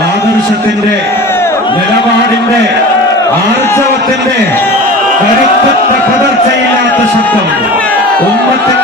ആദർശത്തിന്റെ നിലപാടിന്റെ ആർജവത്തിന്റെ കരുത്തത്തെ പകർച്ചയില്ലാത്ത ശബ്ദം. ഉമ്മത്തിന്റെ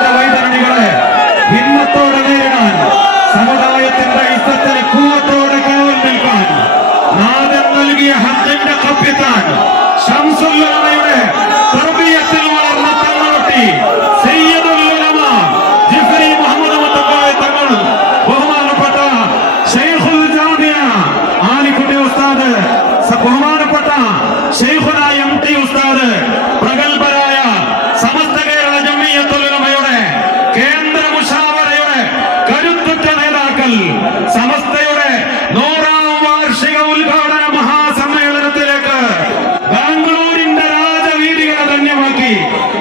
ധന്യമാക്കി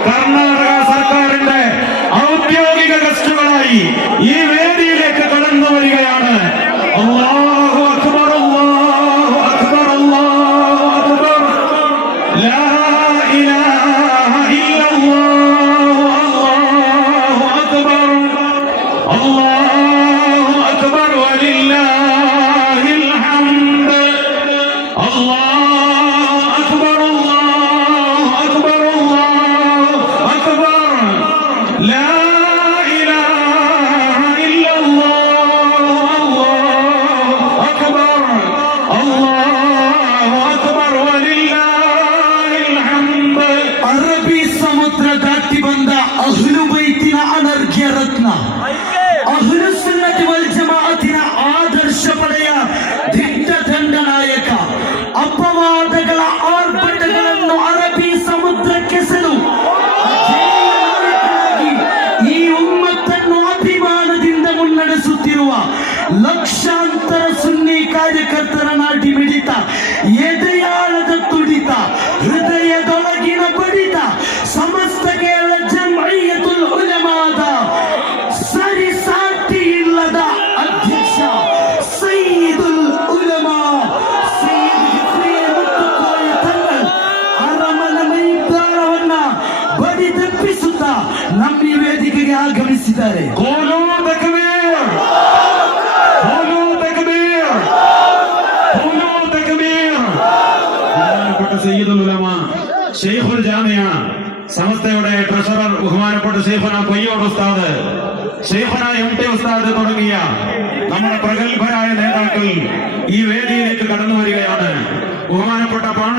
കർണാടക സർക്കാരിന്റെ ഔദ്യോഗിക ഗസ്റ്റുകളായി ഈ ಲಕ್ಷಾಂತರ ಸುನ್ನಿ ಕಾರ್ಯಕರ್ತರ ನಾಟಿ ಮಿಡಿತ, ಎದೆಯಾಳದ ತುಡಿತ, ಹೃದಯದೊಳಗಿನ ಬಡಿತ ಸಮಸ್ತ ಕೇರಳ ಜಮೈಯತುಲ್ ಉಲಮಾದ ಸರಿ ಸಾಟಿ ಇಲ್ಲದ ಸೈದುಲ್ ಉಲಮಾ. ಅರಮನ ಮೈದಾನವನ್ನ ಬಡಿ ತಪ್ಪಿಸುತ್ತಾ ನಮ್ಮ ವೇದಿಕೆಗೆ ಆಗಮಿಸಿದ್ದಾರೆ. ಗೋಲೋದಕವೇ ബഹുമാനപ്പെട്ട സയ്യിദുൽ ഉലമ ഷെയ്ഖുൽ ജാമിയ സമസ്തയുടെ ട്രഷറർ ബഹുമാനപ്പെട്ട ഷെയ്ഖുന കൊയ്യോട് ഉസ്താദ് ഷെയ്ഖുന എം ടി ഉസ്താദ് തുടങ്ങിയ നമ്മുടെ പ്രഗത്ഭരായ നേതാക്കൾ ഈ വേദിയിലേക്ക് കടന്നു വരികയാണ്. ബഹുമാനപ്പെട്ട പാണ